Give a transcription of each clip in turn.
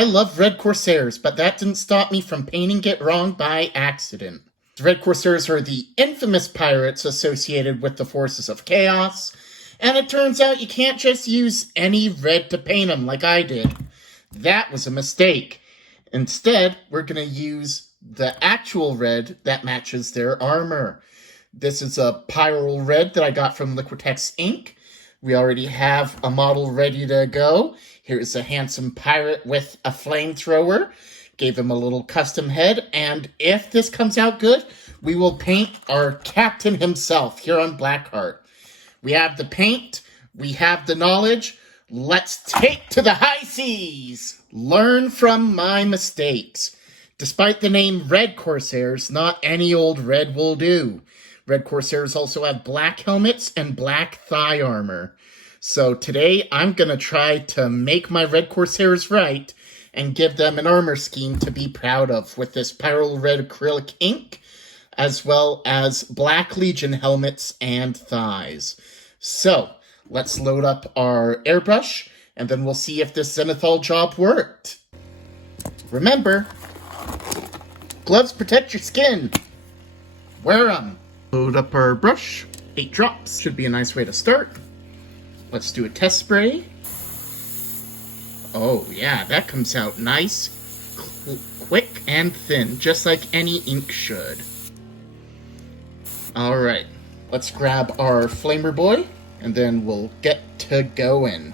I love Red Corsairs, but that didn't stop me from painting it wrong by accident. The Red Corsairs are the infamous pirates associated with the forces of chaos, and it turns out you can't just use any red to paint them like I did. That was a mistake. Instead, we're going to use the actual red that matches their armor. This is a Pyral red that I got from Liquitex Inc. We already have a model ready to go. Here's a handsome pirate with a flamethrower. Gave him a little custom head, and if this comes out good, we will paint our captain himself here on Blackheart. We have the paint, we have the knowledge. Let's take to the high seas! Learn from my mistakes. Despite the name Red Corsairs, not any old red will do. Red Corsairs also have black helmets and black thigh armor. So today I'm going to try to make my Red Corsairs right and give them an armor scheme to be proud of with this Pyral Red acrylic ink, as well as Black Legion helmets and thighs. So let's load up our airbrush and then we'll see if this Zenithal job worked. Remember, gloves protect your skin. Wear them. Load up our brush. 8 drops. Should be a nice way to start. Let's do a test spray. Oh yeah, that comes out nice, quick, and thin, just like any ink should. Alright, let's grab our flamer boy, and then we'll get to going.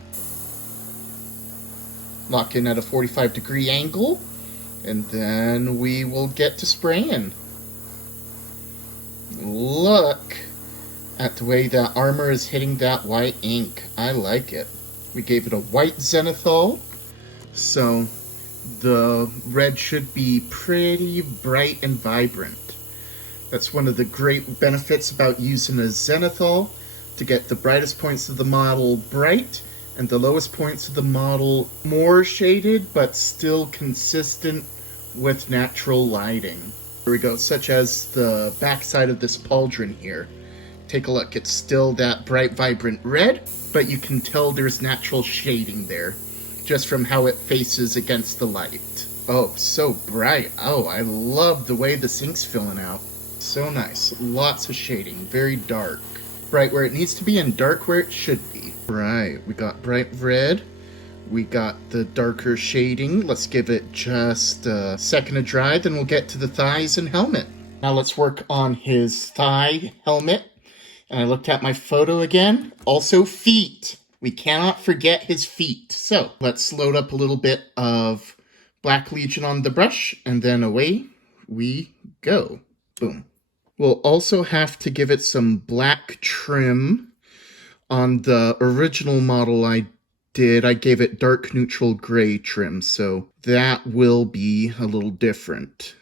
Lock in at a 45-degree angle, and then we will get to spraying. Look at the way that armor is hitting that white ink. I like it. We gave it a white Zenithal, so the red should be pretty bright and vibrant. That's one of the great benefits about using a Zenithal, to get the brightest points of the model bright and the lowest points of the model more shaded but still consistent with natural lighting. Here we go, such as the backside of this pauldron here. Take a look, it's still that bright, vibrant red, but you can tell there's natural shading there, just from how it faces against the light. Oh, so bright. Oh, I love the way this ink's filling out. So nice. Lots of shading, very dark. Bright where it needs to be and dark where it should be. Right, we got bright red. We got the darker shading. Let's give it just a second to dry, then we'll get to the thighs and helmet. Now let's work on his thigh helmet. And I looked at my photo again. Also feet. We cannot forget his feet. So let's load up a little bit of Black Legion on the brush, and then away we go. Boom. We'll also have to give it some black trim. On the original model I gave it dark neutral gray trim, so that will be a little different.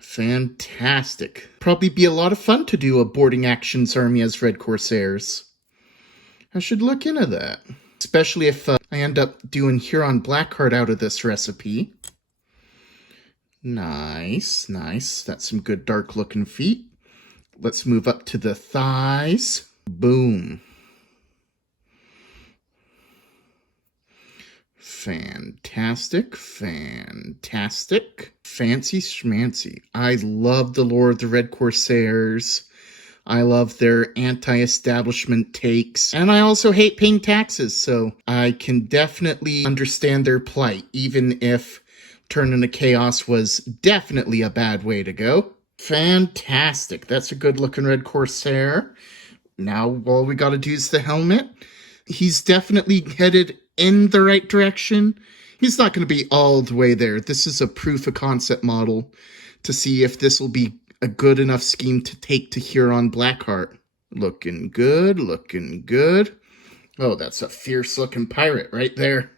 Fantastic. Probably be a lot of fun to do a boarding actions army as Red Corsairs. I should look into that. Especially if I end up doing Huron Blackheart out of this recipe. Nice, nice. That's some good dark looking feet. Let's move up to the thighs. Boom. Fantastic, fantastic. Fancy schmancy. I love the lore of the Red Corsairs. I love their anti-establishment takes. And I also hate paying taxes, so I can definitely understand their plight, even if Turn into Chaos was definitely a bad way to go. Fantastic. That's a good-looking Red Corsair. Now, all we gotta do is the helmet. He's definitely headed in the right direction. He's not going to be all the way there. This is a proof of concept model to see if this will be a good enough scheme to take to Huron Blackheart. Looking good, looking good. Oh, that's a fierce-looking pirate right there.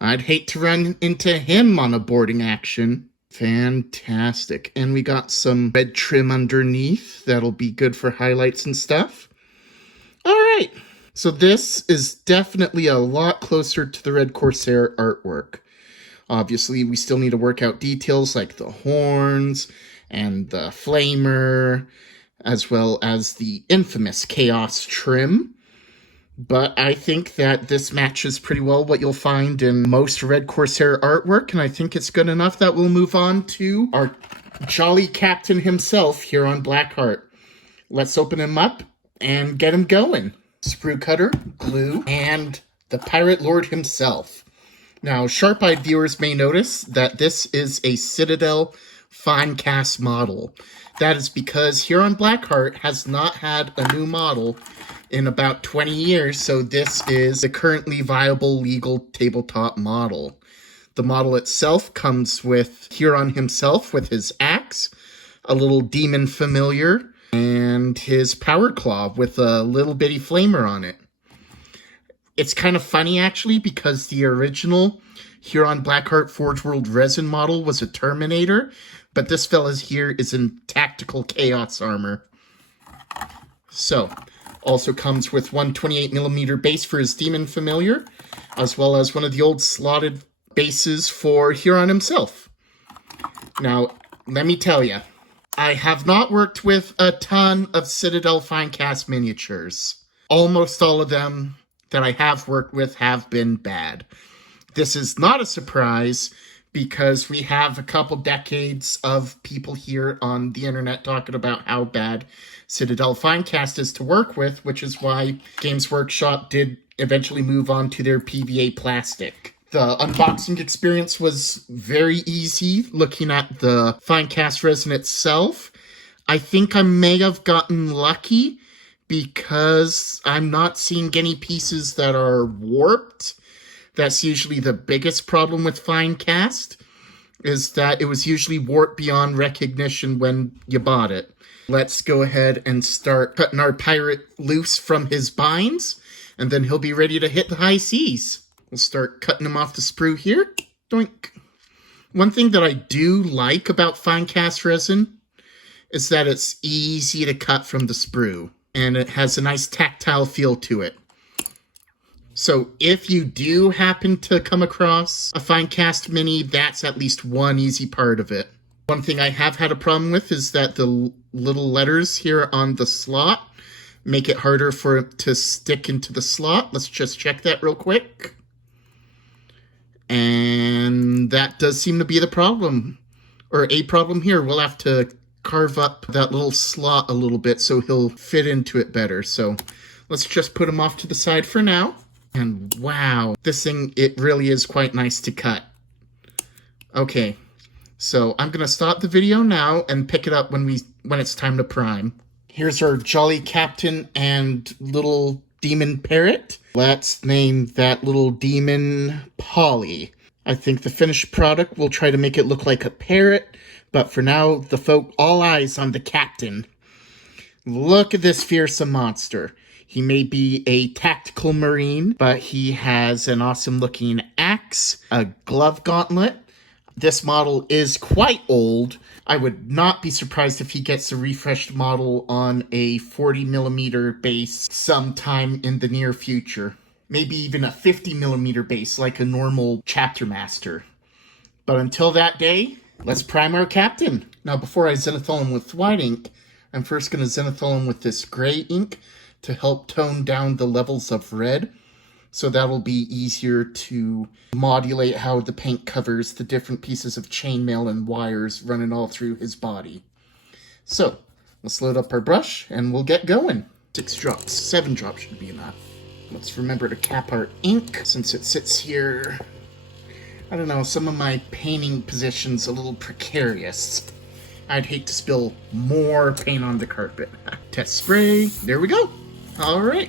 I'd hate to run into him on a boarding action. Fantastic. And we got some red trim underneath. That'll be good for highlights and stuff. All right. So this is definitely a lot closer to the Red Corsair artwork. Obviously, we still need to work out details like the horns and the flamer, as well as the infamous chaos trim. But I think that this matches pretty well what you'll find in most Red Corsair artwork, and I think it's good enough that we'll move on to our jolly captain himself here on Blackheart. Let's open him up and get him going. Sprue cutter, glue, and the Pirate Lord himself. Now, sharp-eyed viewers may notice that this is a Citadel fine cast model. That is because here on Blackheart has not had a new model in about 20 years, so this is the currently viable legal tabletop model. The model itself comes with Huron himself with his axe, a little demon familiar, and his power claw with a little bitty flamer on it. It's kind of funny, actually, because the original Huron Blackheart Forge World resin model was a Terminator, but this fella's here is in tactical chaos armor. So, also comes with 128mm base for his demon familiar, as well as one of the old slotted bases for Huron himself. Now, let me tell you, I have not worked with a ton of Citadel fine cast miniatures. Almost all of them that I have worked with have been bad. This is not a surprise because we have a couple decades of people here on the internet talking about how bad Citadel Finecast is to work with, which is why Games Workshop did eventually move on to their PVA plastic. The unboxing experience was very easy looking at the Finecast resin itself. I think I may have gotten lucky because I'm not seeing any pieces that are warped. That's usually the biggest problem with Finecast, is that it was usually warped beyond recognition when you bought it. Let's go ahead and start cutting our pirate loose from his binds, and then he'll be ready to hit the high seas. We'll start cutting him off the sprue here. Doink. One thing that I do like about Finecast resin is that it's easy to cut from the sprue, and it has a nice tactile feel to it. So if you do happen to come across a Finecast mini, that's at least one easy part of it. One thing I have had a problem with is that the little letters here on the slot make it harder for it to stick into the slot. Let's just check that real quick. And that does seem to be the problem, or a problem here. We'll have to carve up that little slot a little bit so he'll fit into it better. So let's just put him off to the side for now. And wow, this thing, it really is quite nice to cut. Okay, so I'm going to stop the video now and pick it up when it's time to prime. Here's our jolly captain and little demon parrot. Let's name that little demon Polly. I think the finished product will try to make it look like a parrot, but for now, all eyes on the captain. Look at this fearsome monster. He may be a tactical marine, but he has an awesome-looking axe, a glove gauntlet. This model is quite old. I would not be surprised if he gets a refreshed model on a 40mm base sometime in the near future. Maybe even a 50mm base like a normal chapter master. But until that day, let's prime our captain. Now, before I Zenithal him with white ink, I'm first going to Zenithal him with this gray ink to help tone down the levels of red, so that'll be easier to modulate how the paint covers the different pieces of chainmail and wires running all through his body. So, let's load up our brush and we'll get going. 6 drops, 7 drops should be enough. Let's remember to cap our ink since it sits here. I don't know, some of my painting position's a little precarious. I'd hate to spill more paint on the carpet. Test spray, there we go. All right,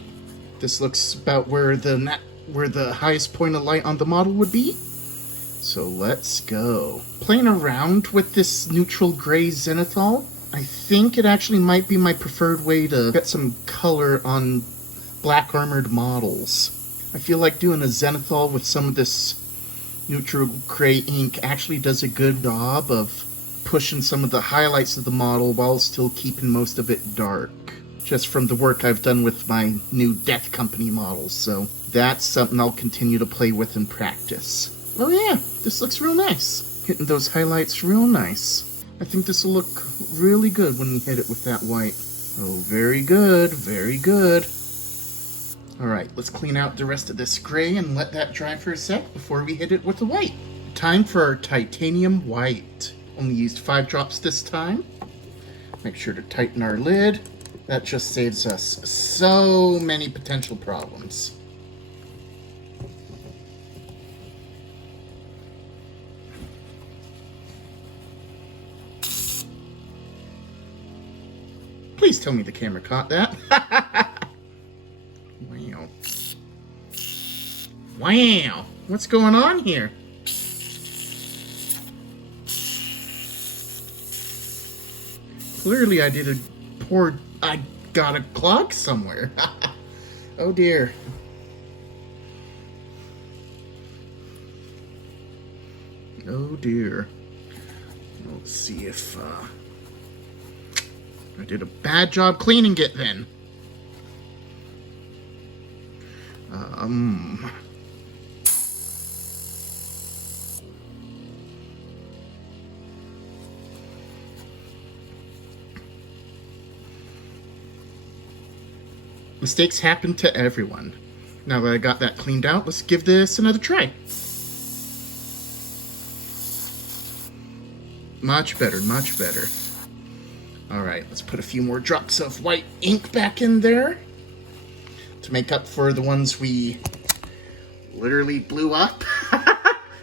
this looks about where the highest point of light on the model would be. So let's go. Playing around with this neutral gray Zenithal, I think it actually might be my preferred way to get some color on black armored models. I feel like doing a Zenithal with some of this neutral gray ink actually does a good job of pushing some of the highlights of the model while still keeping most of it dark. Just from the work I've done with my new Death Company models, so that's something I'll continue to play with and practice. Oh yeah, this looks real nice. Hitting those highlights real nice. I think this will look really good when we hit it with that white. Oh, very good, very good. Alright, let's clean out the rest of this gray and let that dry for a sec before we hit it with the white. Time for our titanium white. Only used 5 drops this time. Make sure to tighten our lid. That just saves us so many potential problems. Please tell me the camera caught that. Wow. Wow. What's going on here? Clearly I did a poor... I got a clog somewhere. Oh dear. Oh dear. Let's see if I did a bad job cleaning it then. Mistakes happen to everyone. Now that I got that cleaned out, let's give this another try. Much better, much better. Alright, let's put a few more drops of white ink back in there to make up for the ones we literally blew up.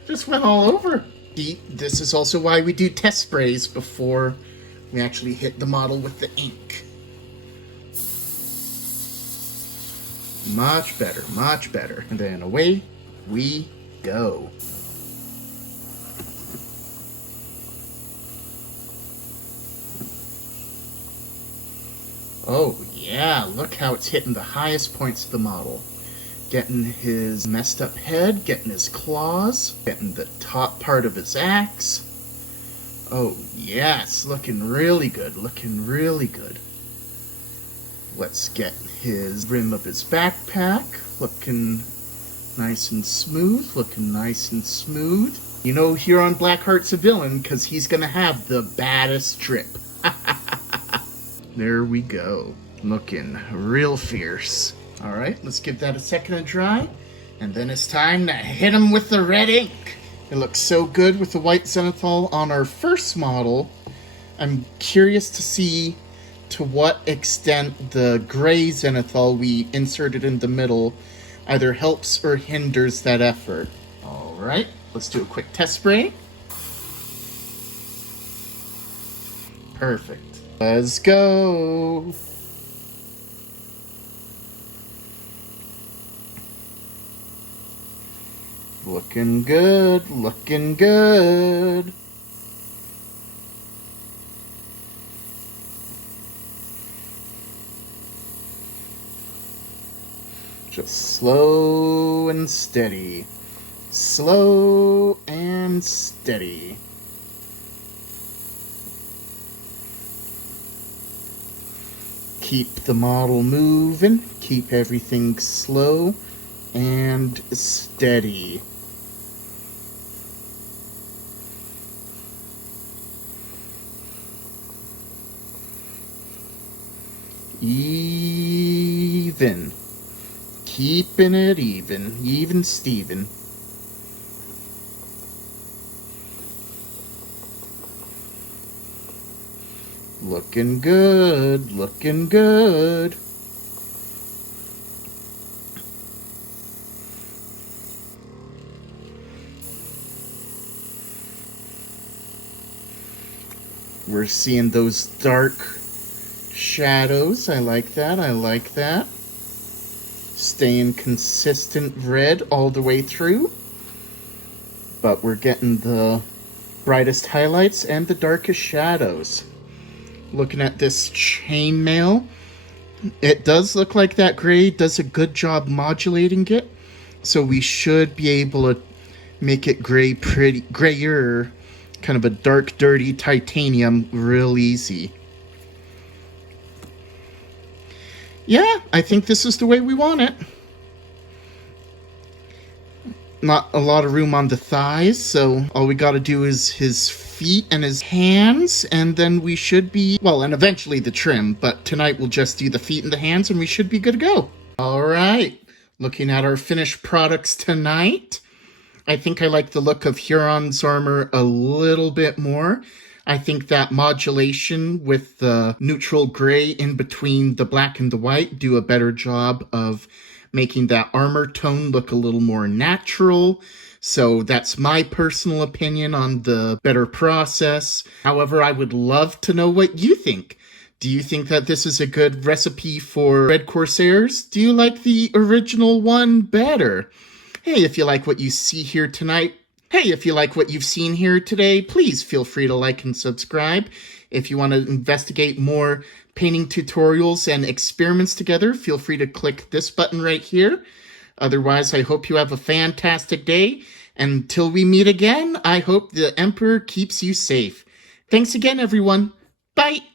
Just went all over. This is also why we do test sprays before we actually hit the model with the ink. Much better, much better. And then away we go. Oh yeah, look how it's hitting the highest points of the model. Getting his messed up head, getting his claws, getting the top part of his axe. Oh yes, looking really good, looking really good. Let's get his rim of his backpack, looking nice and smooth, looking nice and smooth. You know Huron Blackheart's a villain because he's going to have the baddest drip. There we go. Looking real fierce. Alright, let's give that a second to dry. And then it's time to hit him with the red ink. It looks so good with the white Zenithal on our first model. I'm curious to see to what extent the gray Zenithal we inserted in the middle either helps or hinders that effort. Alright, let's do a quick test spray. Perfect. Let's go! Looking good, looking good. Just slow and steady. Slow and steady. Keep the model moving. Keep everything slow and steady. Even. Keeping it even. Even Steven. Looking good. Looking good. We're seeing those dark shadows. I like that. I like that. Staying consistent red all the way through. But we're getting the brightest highlights and the darkest shadows. Looking at this chainmail, it does look like that gray does a good job modulating it. So we should be able to make it grayer, kind of a dark, dirty titanium real easy. Yeah, I think this is the way we want it. Not a lot of room on the thighs, so all we gotta do is his feet and his hands, and then we should be, well, and eventually the trim, but tonight we'll just do the feet and the hands, and we should be good to go. Alright, Looking at our finished products tonight, I think I like the look of Huron's armor a little bit more. I think that modulation with the neutral gray in between the black and the white do a better job of making that armor tone look a little more natural. So that's my personal opinion on the better process. However, I would love to know what you think. Do you think that this is a good recipe for Red Corsairs? Do you like the original one better? Hey, if you like what you see here tonight, if you like what you've seen here today, please feel free to like and subscribe. If you want to investigate more painting tutorials and experiments together, feel free to click this button right here. Otherwise, I hope you have a fantastic day. Until we meet again, I hope the Emperor keeps you safe. Thanks again, everyone. Bye!